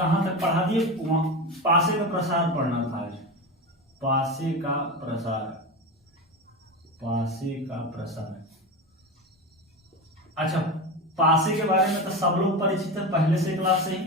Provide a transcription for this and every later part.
कहाँ तक पढ़ा दिए? पासे का प्रसार पढ़ना था आज। पासे का प्रसार, पासे का प्रसार। अच्छा, पासे के बारे में तो सब लोग परिचित है, पहले से क्लास से ही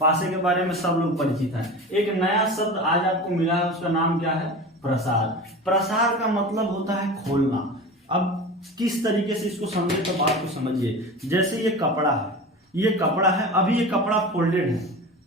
पासे के बारे में सब लोग परिचित हैं। एक नया शब्द आज आपको मिला है, उसका नाम क्या है? प्रसार। प्रसार का मतलब होता है खोलना। अब किस तरीके से इसको समझे तो बात को समझिए। जैसे ये कपड़ा है, ये कपड़ा है, अभी ये कपड़ा फोल्डेड है,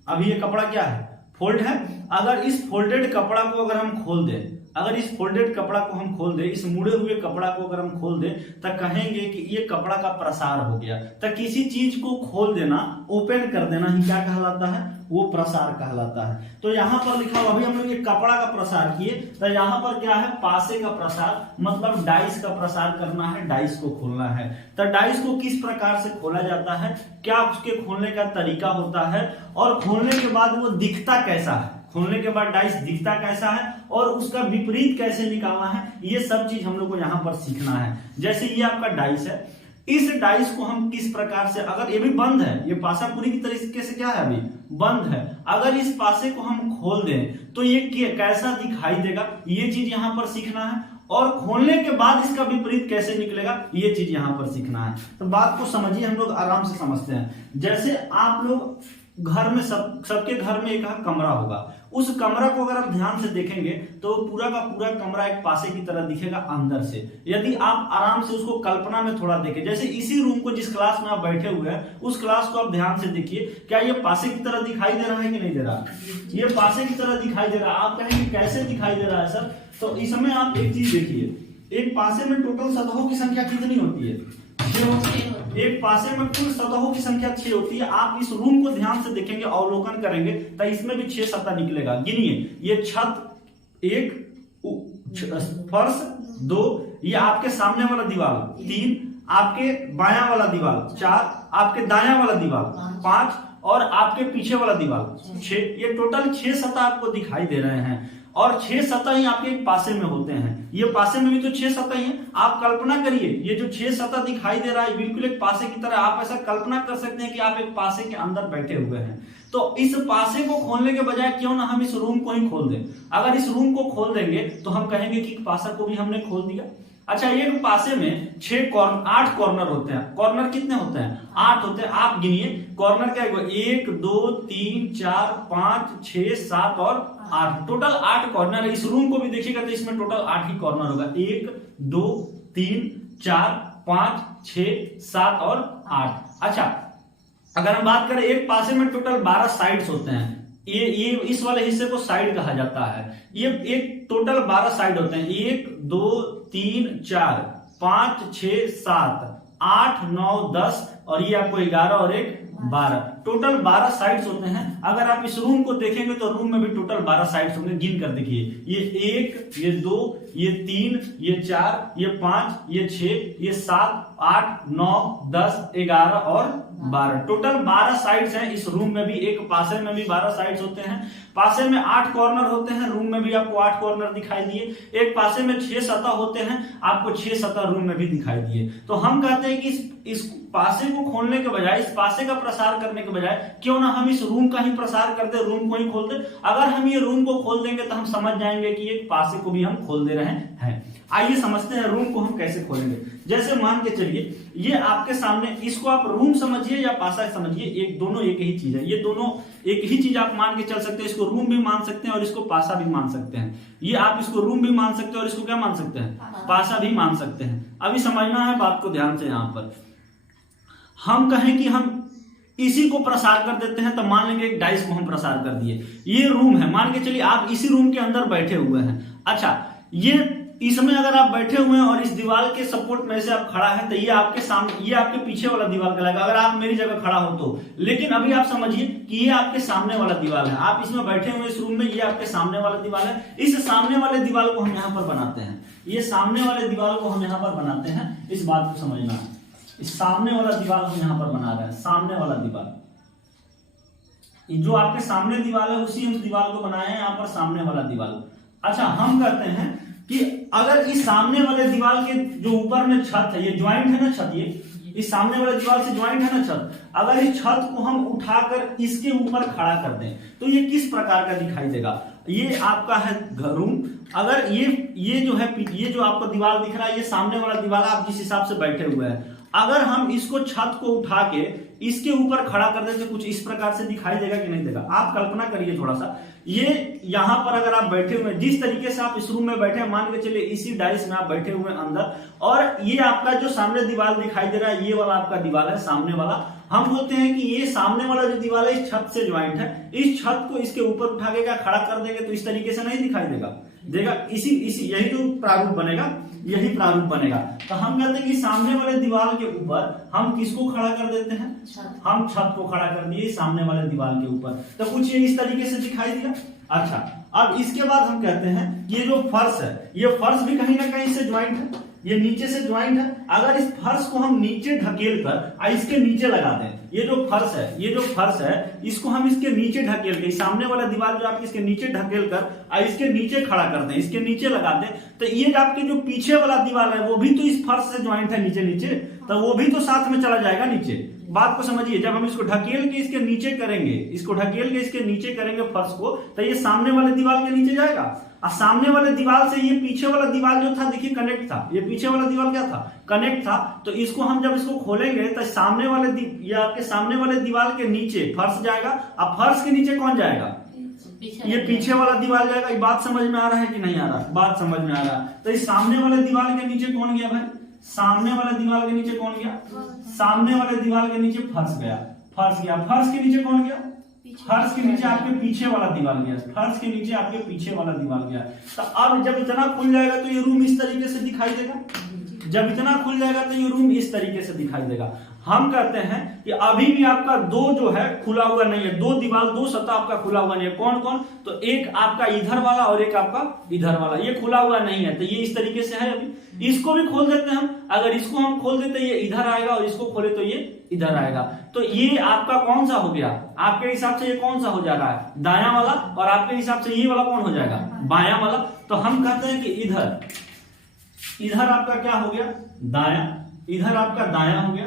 अभी ये कपड़ा क्या है? फोल्ड है। अगर इस फोल्डेड कपड़ा को अगर हम खोल दें, अगर इस फोल्डेड कपड़ा को हम खोल दें, इस मुड़े हुए कपड़ा को अगर हम खोल दें, तो कहेंगे कि ये कपड़ा का प्रसार हो गया। तो किसी चीज को खोल देना, ओपन कर देना ही क्या कहलाता है? वो प्रसार कहलाता है। तो यहाँ पर लिखा हुआ, अभी हम लोग ये कपड़ा का प्रसार किए, तो यहाँ पर क्या है? पासे का प्रसार, मतलब डाइस का प्रसार करना है, डाइस को खोलना है। तो डाइस को किस प्रकार से खोला जाता है, क्या उसके खोलने का तरीका होता है, और खोलने के बाद वो दिखता कैसा है, खोलने के बाद डाइस दिखता कैसा है, और उसका विपरीत कैसे निकालना है, ये सब चीज हम लोग को यहाँ पर सीखना है। जैसे ये आपका डाइस है, इस डाइस को हम किस प्रकार से, अगर ये भी बंद है, ये पासा पूरी की तरीके से क्या है? अभी बंद है। अगर इस पासे को हम खोल दें तो ये कैसा दिखाई देगा, ये चीज यहाँ पर सीखना है। और खोलने के बाद इसका विपरीत कैसे निकलेगा, ये चीज यहाँ पर सीखना है। तो बात को समझिए, हम लोग आराम से समझते हैं। जैसे आप लोग घर में सबके घर में एक कमरा होगा, उस कमरा को अगर आप ध्यान से देखेंगे तो पूरा का पूरा कमरा एक पासे की तरह दिखेगा अंदर से। यदि आप आराम से उसको कल्पना में थोड़ा देखें, जैसे इसी रूम को, जिस क्लास में आप बैठे हुए हैं, उस क्लास को आप ध्यान से देखिए, क्या ये पासे की तरह दिखाई दे रहा है कि नहीं दे रहा? ये पासे की तरह दिखाई दे रहा है। आप कहेंगे कैसे दिखाई दे रहा है सर? तो इस समय आप एक चीज देखिए, एक पासे में टोटल सतहों की संख्या कितनी होती है? 6 होती है। एक पासे में कुल सतहों की संख्या 6 होती है। आप इस रूम को ध्यान से देखेंगे, अवलोकन करेंगे, तो इसमें भी 6 सतह निकलेगा। गिनिए, ये छत 1, फर्श 2, ये आपके सामने वाला दीवार 3, आपके बायां वाला दीवार 4, आपके दायां वाला दीवार 5, और आपके पीछे वाला दीवार 6। ये टोटल 6 सतह आपको दिखाई दे रहे हैं, और 6 सतह ही आपके एक पासे में होते हैं। ये पासे में भी तो 6 सतह ही हैं। आप कल्पना करिए, ये जो 6 सतह दिखाई दे रहा है बिल्कुल एक पासे की तरह। आप ऐसा कल्पना कर सकते हैं कि आप एक पासे के अंदर बैठे हुए हैं। तो इस पासे को खोलने के बजाय क्यों ना हम इस रूम को ही खोल दें। अगर इस रूम को खोल देंगे तो हम कहेंगे कि पासा को भी हमने खोल दिया। अच्छा, एक पासे में 8 कॉर्नर होते हैं। कॉर्नर कितने होते हैं? 8 होते हैं। आप गिनिए, कॉर्नर क्या है? 1 2 3 4 5 6 7 और 8, टोटल 8 कॉर्नर है। इस रूम को भी देखिएगा तो इसमें टोटल 8 ही कॉर्नर होगा। 1 2 3 4 5 6 7 और 8। अच्छा, अगर हम बात करें, एक पासे में टोटल 12 साइड्स होते हैं। ये इस वाले हिस्से को साइड कहा जाता है। ये एक टोटल 12 साइड होते हैं। 1 2 3 4 5 6 7 8 9 10, और ये आपको 11 और 1 12, टोटल 12 साइड्स होते हैं। अगर आप इस रूम को देखेंगे तो रूम में भी टोटल 12 साइड्स होंगे। गिन कर देखिए, ये 1, ये 2, ये 3, ये 4, ये 5, ये 6, ये 7 8 9 10 11 और 12, टोटल 12 साइड्स हैं इस रूम में भी। एक पासे में भी 12 साइड्स होते हैं। पासे में 8 कॉर्नर होते हैं, रूम में भी आपको 8 कॉर्नर दिखाई दिए। एक पासे में 6 सतह होते हैं, आपको 6 सतह रूम में भी दिखाई दिए। तो हम कहते हैं कि इस पासे को खोलने के बजाय, इस पासे का प्रसार करने के बजाय क्यों ना हम इस रूम का ही प्रसार कर दे, रूम को ही खोल दे। अगर हम ये रूम को खोल देंगे तो हम समझ जाएंगे कि एक पासे को भी हम खोल दे रहे हैं। आइए समझते हैं रूम को हम कैसे खोलेंगे। जैसे मान के चलिए, ये आपके सामने, इसको आप रूम समझिए या पासा समझिए, दोनों एक ही चीज है। ये दोनों एक ही चीज आप मान के चल सकते हैं। इसको रूम भी मान सकते हैं और इसको पासा भी मान सकते हैं। ये आप इसको रूम भी मान सकते हैं और इसको क्या मान सकते हैं? पासा भी मान सकते हैं। अभी समझना है बात को ध्यान से। यहाँ पर हम कहें कि हम इसी को प्रसार कर देते हैं, तो मान लेंगे एक डाइस को हम प्रसार कर दिए। ये रूम है, मान के चलिए आप इसी रूम के अंदर बैठे हुए हैं। अच्छा, ये इसमें अगर आप बैठे हुए हैं और इस दीवार के सपोर्ट में से आप खड़ा है, तो ये आपके सामने, ये आपके पीछे वाला दीवार कहलाएगा अगर आप मेरी जगह खड़ा हो तो। लेकिन अभी आप समझिए कि ये आपके सामने वाला दीवार है। आप इसमें बैठे हुए इस रूम में, ये आपके सामने वाला दीवार है। इस सामने वाले दीवार को हम यहाँ पर बनाते हैं। ये सामने वाले दीवार को हम यहाँ पर बनाते हैं। इस बात को समझना है, इस सामने वाला दीवार हम यहाँ पर बना रहे हैं। सामने वाला दीवार, जो आपके सामने दीवार है उसी हम दीवार को बनाए हैं यहाँ पर, सामने वाला दीवार। अच्छा, हम कहते हैं कि अगर इस सामने वाले दीवार के जो ऊपर में छत है, ये ज्वाइंट है ना छत, इस सामने वाले दीवार से ज्वाइंट है ना छत। अगर इस छत को हम उठाकर इसके ऊपर खड़ा कर दें तो ये किस प्रकार का दिखाई देगा। ये आपका है रूम। अगर ये जो है, ये जो आपको दीवार दिख रहा है, ये सामने वाला दीवार आप जिस हिसाब से बैठे हुए हैं, अगर हम इसको छत को उठा के इसके ऊपर खड़ा कर दें तो कुछ इस प्रकार से दिखाई देगा कि नहीं देगा। आप कल्पना करिए थोड़ा सा, ये यहां पर अगर आप बैठे हुए हैं, जिस तरीके से आप इस रूम में बैठे हैं, मान के चलिए इसी डाइस में आप बैठे हुए हैं अंदर, और ये आपका जो सामने दीवार दिखाई दे रहा है, ये वाला आपका दीवार है सामने वाला। हम बोलते हैं कि ये सामने वाला जो दीवार है इस छत से ज्वाइंट है। इस छत को इसके ऊपर उठा के खड़ा कर देंगे तो इस तरीके से नहीं दिखाई देगा इसी यही जो प्रारूप बनेगा, यही प्रारूप बनेगा। तो हम कहते हैं कि सामने वाले दीवार के ऊपर हम किसको खड़ा कर देते हैं, हम छत को खड़ा कर दिए सामने वाले दीवार के ऊपर, तो कुछ ये इस तरीके से दिखाई दिया। अच्छा, अब इसके बाद हम कहते हैं ये जो फर्श है, ये फर्श भी कहीं ना कहीं से ज्वाइंट है, ये नीचे से ज्वाइंट है। अगर इस फर्श को हम नीचे ढकेल कर इसके नीचे लगा दें, ये जो फर्श है इसको हम इसके नीचे ढकेल के, सामने वाला दीवार जो आप इसके नीचे ढकेल कर इसके नीचे खड़ा कर दें, इसके नीचे लगा दें, तो ये आपके जो पीछे वाला दीवार है वो भी तो इस फर्श से ज्वाइंट है नीचे, तो वो भी तो साथ में चला जाएगा नीचे। बात को समझिए, जब हम इसको ढकेल के इसके नीचे करेंगे, फर्श को, तो ये सामने वाले दीवार के नीचे जाएगा। और सामने वाले दीवार से ये पीछे वाला दीवार जो था, देखिए कनेक्ट था, ये पीछे वाला दीवार क्या था, कनेक्ट था। तो इसको हम जब इसको खोलेंगे तो सामने वाले ये आपके सामने वाले दीवार के नीचे फर्श जाएगा, और फर्श के नीचे कौन जाएगा, ये पीछे वाला दीवार जाएगा। ये बात समझ में आ रहा है कि नहीं आ रहा, बात समझ में आ रहा है। तो इस सामने वाले दीवार के नीचे कौन गया भाई, सामने वाले दीवार के नीचे कौन गया, सामने वाले दीवार के नीचे फर्श गया, फर्श गया। फर्श के नीचे कौन गया, फर्श के नीचे आपके पीछे वाला दीवार गया, फर्श के नीचे आपके पीछे वाला दीवार गया। तो अब जब इतना खुल जाएगा तो ये रूम इस तरीके से दिखाई देगा, जब इतना खुल जाएगा तो ये रूम इस तरीके से दिखाई देगा। हम कहते हैं कि अभी भी आपका दो जो है खुला हुआ नहीं है, दो दीवार, दो सतह आपका खुला हुआ नहीं है। कौन कौन, तो एक आपका इधर वाला और एक आपका इधर वाला, ये खुला हुआ नहीं है। तो ये इस तरीके से है। अभी इसको भी खोल देते हैं हम, अगर इसको हम खोल देते ये इधर आएगा और इसको खोले तो ये इधर आएगा। तो ये आपका कौन सा हो गया, आपके हिसाब से ये कौन सा हो जा रहा है, दायां वाला, और आपके हिसाब से ये वाला कौन हो जाएगा, बायां वाला। तो हम कहते हैं कि इधर आपका क्या हो गया, दायां, इधर आपका दायां हो गया,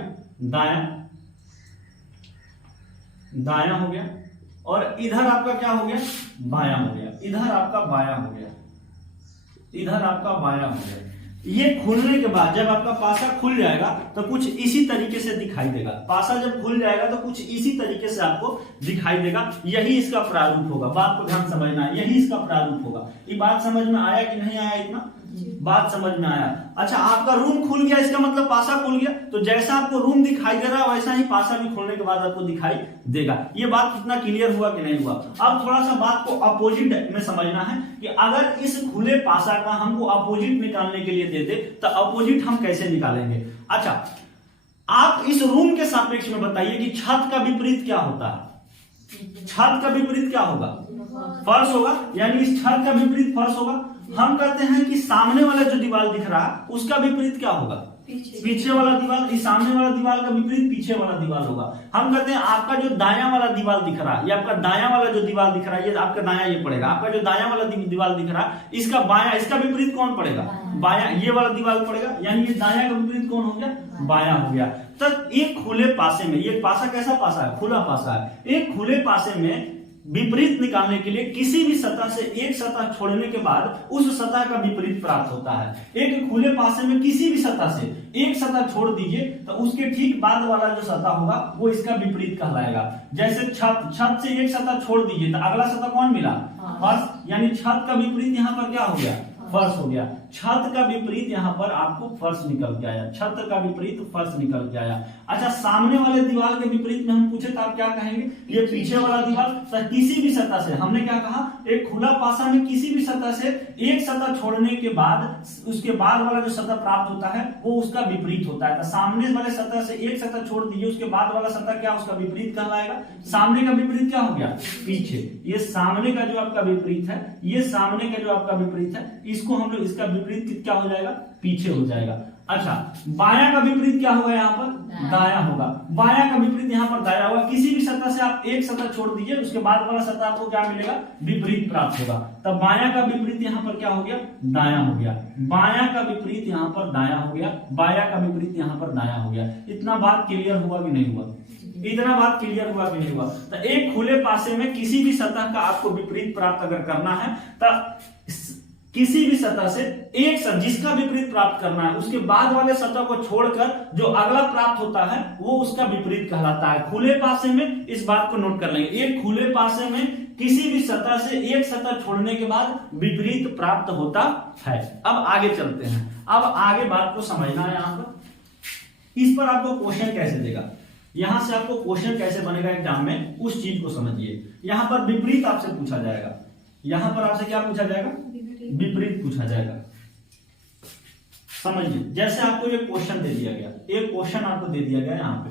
दायां हो गया, और इधर आपका क्या हो गया, बायां हो गया, इधर आपका बायां हो गया, इधर आपका बायां हो गया। ये खुलने के बाद जब आपका पासा खुल जाएगा तो कुछ इसी तरीके से दिखाई देगा। पासा जब खुल जाएगा तो कुछ इसी तरीके से आपको दिखाई देगा। यही इसका प्रारूप होगा। बात को ध्यान समझना है, यही इसका प्रारूप होगा। ये बात समझ में आया कि नहीं आया, इतना बात समझ में आया। अच्छा, आपका रूम खुल गया, इसका मतलब पासा खुल गया। तो जैसा आपको रूम दिखाई दे रहा है वैसा ही पासा भी खुलने के बाद आपको दिखाई देगा। ये बात कितना क्लियर हुआ कि नहीं हुआ। अब थोड़ा सा बात को अपोजिट में समझना है कि अगर इस खुले पासा का हमको अपोजिट निकालने के लिए दे दे तो अपोजिट हम कैसे निकालेंगे। अच्छा, आप इस रूम के सापेक्ष में बताइए कि छत का विपरीत क्या होता है। छत का विपरीत क्या होगा, फर्श होगा, यानी इस छत का विपरीत फर्श होगा। हम कहते हैं कि सामने वाला जो दीवार दिख रहा है उसका विपरीत क्या होगा, पीछे वाला दीवार। इस सामने वाला दीवार का विपरीत पीछे वाला दीवार होगा। हम कहते हैं आपका जो दायां वाला दीवार दिख रहा है, ये आपका दायां वाला जो दीवार दिख रहा है, ये आपका दायां ये पड़ेगा। आपका जो दायां वाला दीवार दिख रहा है इसका बायां, इसका विपरीत कौन पड़ेगा, बायां, ये वाला दीवार पड़ेगा। यानी ये दायां का विपरीत कौन हो गया, बायां हो गया। तब एक खुले पासे में, ये पासा कैसा पासा है, खुला पासा है। एक खुले पासे में विपरीत निकालने के लिए किसी भी सतह से एक सतह छोड़ने के बाद उस सतह का विपरीत प्राप्त होता है। एक खुले पासे में किसी भी सतह से एक सतह छोड़ दीजिए तो उसके ठीक बाद वाला जो सतह होगा वो इसका विपरीत कहलाएगा। जैसे छत से एक सतह छोड़ दीजिए तो अगला सतह कौन मिला, फर्श। यानी छत का विपरीत यहाँ पर क्या हो गया, फर्श हो गया। छत का विपरीत यहाँ पर आपको फर्श निकल के आया, छत का विपरीत फर्श निकल के आया। अच्छा, सामने वाले दीवार के विपरीत में हम पूछे तो आप क्या कहेंगे, ये पीछे वाला दीवार। तो किसी भी सतह से, हमने क्या कहा, एक खुला पासा में किसी भी सतह से एक सतह छोड़ने के बाद उसके बाद वाला जो सतह प्राप्त होता है वो उसका विपरीत होता है। तो सामने वाले सतह से एक सतह छोड़ दीजिए, उसके बाद वाला सतह क्या उसका विपरीत कहलाएगा। सामने का विपरीत क्या हो गया, पीछे। ये सामने का जो आपका विपरीत है, ये सामने का जो आपका विपरीत है, इसको हम लोग, इसका विपरीत क्या हो जाएगा, पीछे हो जाएगा। अच्छा, बायां का विपरीत क्या होगा, यहाँ पर दाया होगा। बाया का विपरीत यहाँ पर दाया होगा। किसी भी सतह से आप एक सतह छोड़ दीजिए, उसके बाद वाला सतह आपको क्या मिलेगा, विपरीत प्राप्त होगा। तब बाया का विपरीत यहाँ पर क्या हो गया, दाया हो गया। बाया का विपरीत यहाँ पर दाया हो गया, बाया का विपरीत यहाँ पर दाया हो गया। इतना बात क्लियर हुआ कि नहीं हुआ, इतना बात क्लियर हुआ कि नहीं हुआ। तो एक खुले पासे में किसी भी सतह का आपको विपरीत प्राप्त अगर करना है, तो किसी भी सतह से एक सतह जिसका विपरीत प्राप्त करना है, उसके बाद वाले सतह को छोड़कर जो अगला प्राप्त होता है वो उसका विपरीत कहलाता है। खुले पासे में इस बात को नोट कर लेंगे, एक खुले पासे में किसी भी सतह से एक सतह छोड़ने के बाद विपरीत प्राप्त होता है। अब आगे चलते हैं, अब आगे बात को समझना है। यहां पर इस पर आपको क्वेश्चन कैसे देगा, यहां से आपको क्वेश्चन कैसे बनेगा एग्जाम में, उस चीज को समझिए। यहां पर विपरीत आपसे पूछा जाएगा, यहां पर आपसे क्या पूछा जाएगा, विपरीत पूछा जाएगा। समझिए, जैसे आपको एक क्वेश्चन दे दिया गया, एक क्वेश्चन आपको दे दिया गया यहां पे,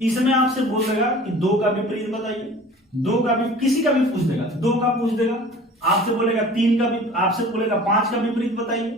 इसमें आपसे बोल देगा कि दो का विपरीत बताइए, दो का भी किसी का भी पूछ देगा, दो का पूछ देगा, आपसे बोलेगा तीन का भी, आपसे बोलेगा पांच का विपरीत बताइए,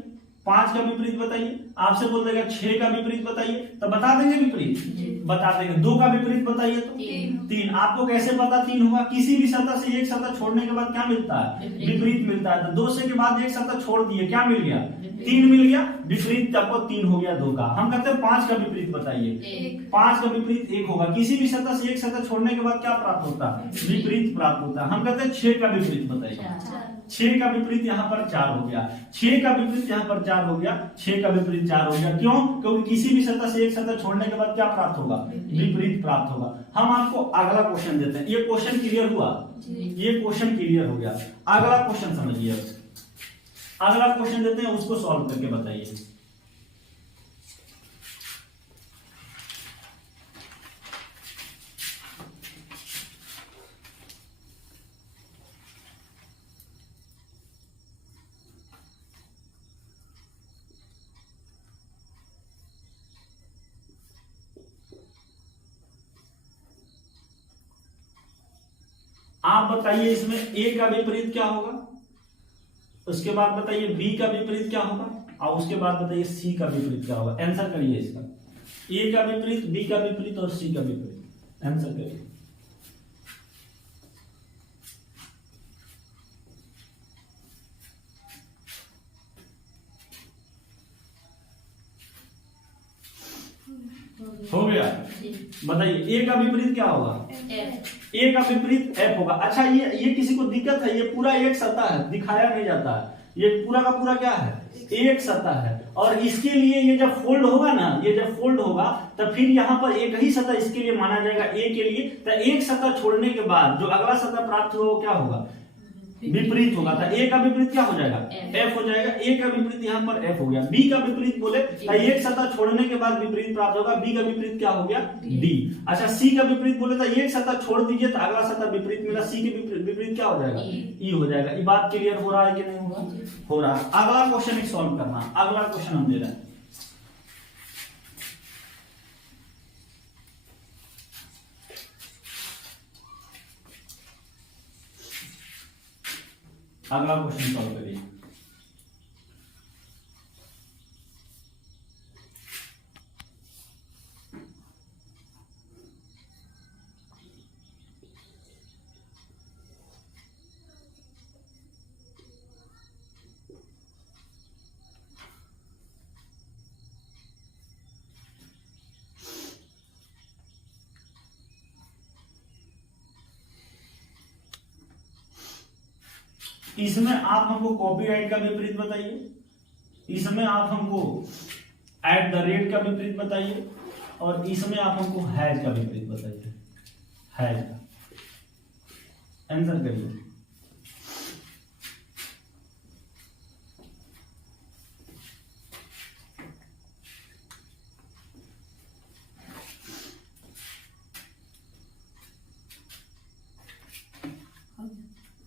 पांच का विपरीत बताइए, आपसे बोल देगा छह का विपरीत बताइए, तो बता देंगे विपरीत, बता देंगे। दो का विपरीत बताइए तो तीन। आपको कैसे पता तीन होगा, किसी भी सतह से एक सतह छोड़ने के बाद क्या मिलता है, विपरीत मिलता है। तो दो से के बाद एक सतह छोड़ दिए, क्या मिल गया, तीन मिल गया, विपरीत आपको तीन हो गया दो का। हम कहते हैं पांच का विपरीत बताइए, पांच का विपरीत एक होगा। किसी भी सतह से एक सतह छोड़ने के बाद क्या प्राप्त होता है, विपरीत प्राप्त होता है। हम कहते हैं छह का विपरीत बताइए, छह का विपरीत यहाँ पर चार हो गया, छह का विपरीत यहाँ पर चार हो गया, छह का विपरीत चार हो गया। क्यों, क्योंकि किसी भी सतह से एक सतह छोड़ने के बाद क्या प्राप्त होगा, विपरीत प्राप्त होगा। हम आपको अगला क्वेश्चन देते हैं, ये क्वेश्चन क्लियर हुआ, ये क्वेश्चन क्लियर हो गया। अगला क्वेश्चन समझिए, अगला क्वेश्चन देते हैं, उसको सॉल्व करके बताइए। आप बताइए इसमें ए का विपरीत क्या होगा, उसके बाद बताइए बी का विपरीत क्या होगा, और उसके बाद बताइए सी का विपरीत क्या होगा। आंसर करिए इसका, ए का विपरीत, बी का विपरीत और सी का विपरीत, आंसर करिए। हो गया, बताइए ए का विपरीत क्या होगा, ए का विपरीत एफ होगा। अच्छा, ये किसी को दिक्कत है, ये पूरा एक सतह है, दिखाया नहीं जाता है, ये पूरा का पूरा क्या है, एक सतह है। और इसके लिए ये जब फोल्ड होगा ना, ये जब फोल्ड होगा तो फिर यहाँ पर एक ही सतह इसके लिए माना जाएगा, ए के लिए। तो एक सतह छोड़ने के बाद जो अगला सतह प्राप्त होगा वो क्या होगा, विपरीत होगा। था ए का विपरीत क्या हो जाएगा, एफ हो जाएगा। ए का विपरीत यहाँ पर एफ हो गया। बी का विपरीत बोले तो एक सतह छोड़ने के बाद विपरीत प्राप्त होगा, बी का विपरीत क्या हो गया, डी। अच्छा, सी का विपरीत बोले तो एक सतह छोड़ दीजिए तो अगला सतह विपरीत मिला, सी के विपरीत क्या हो जाएगा, ई हो जाएगा। ये बात क्लियर हो रहा है कि नहीं होगा, हो रहा है। अगला क्वेश्चन सॉल्व करना, अगला क्वेश्चन हम दे रहे हैं। अगला क्वेश्चन सॉल्व करिए। इसमें आप हमको कॉपीराइट का विपरीत बताइए, इसमें आप हमको एट द रेट का विपरीत बताइए, और इसमें आप हमको हैज का विपरीत बताइए, हैज का। आंसर करिए।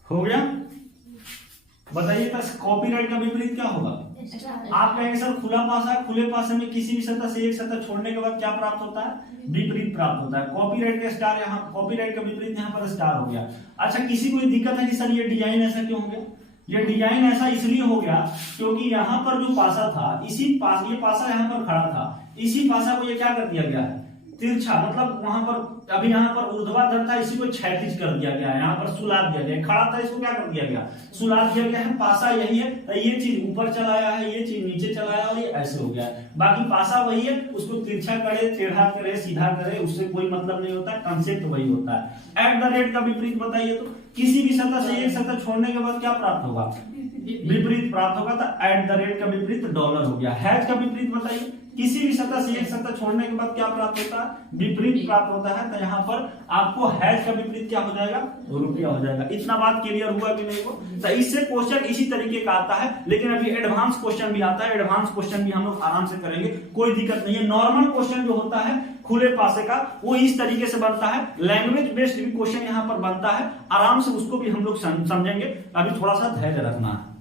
हो गया, बताइए। कॉपीराइट का विपरीत क्या होगा, आप कहेंगे सर खुला पासा है, खुले पासे में किसी भी सतह से एक सतह छोड़ने के बाद क्या प्राप्त होता है? विपरीत प्राप्त होता है। कॉपीराइट का स्टार यहाँ, कॉपीराइट का विपरीत यहाँ पर स्टार हो गया। अच्छा, किसी को दिक्कत है कि सर ये डिजाइन ऐसा क्यों हो गया? ये डिजाइन ऐसा इसलिए हो गया क्योंकि यहाँ पर जो पासा था, इसी पास, ये पासा यहाँ पर खड़ा था, इसी पासा को ये क्या कर दिया गया है? तिरछा, मतलब वहां पर अभी यहाँ पर ऊर्ध्वाधर था, इसी को क्षैतिज कर दिया गया है, यहाँ पर सुलाद दिया गया। खड़ा था, इसको क्या कर दिया गया? सुलाद दिया गया है। पासा यही है, तो ये चीज ऊपर चला आया है, ये चीज नीचे चला आया और ये ऐसे हो गया। बाकी पासा वही है, उसको तिरछा करे, टेढ़ा करे, सीधा करे, उससे कोई मतलब नहीं होता, कंसेप्ट वही होता है। एट द रेट का विपरीत बताइए तो किसी भी सतह से एक सतह छोड़ने के बाद क्या प्राप्त होगा? विपरीत प्राप्त होगा। तो एट द रेट का विपरीत डॉलर हो गया। हैज का विपरीत बताइए, किसी भी सतह से एक सतह छोड़ने के बाद क्या प्राप्त होता है? विपरीत प्राप्त होता है। तो यहाँ पर आपको हैज का विपरीत क्या हो जाएगा? रुपया हो जाएगा। इतना बात क्लियर हुआ कि नहीं? हो तो इससे क्वेश्चन इसी तरीके का आता है, लेकिन अभी एडवांस क्वेश्चन भी आता है। एडवांस क्वेश्चन भी हम लोग आराम से करेंगे, कोई दिक्कत नहीं है। नॉर्मल क्वेश्चन जो होता है खुले पासे का, वो इस तरीके से बनता है। लैंग्वेज बेस्ड भी क्वेश्चन यहाँ पर बनता है, आराम से उसको भी हम लोग समझेंगे। अभी थोड़ा सा धैर्य रखना है।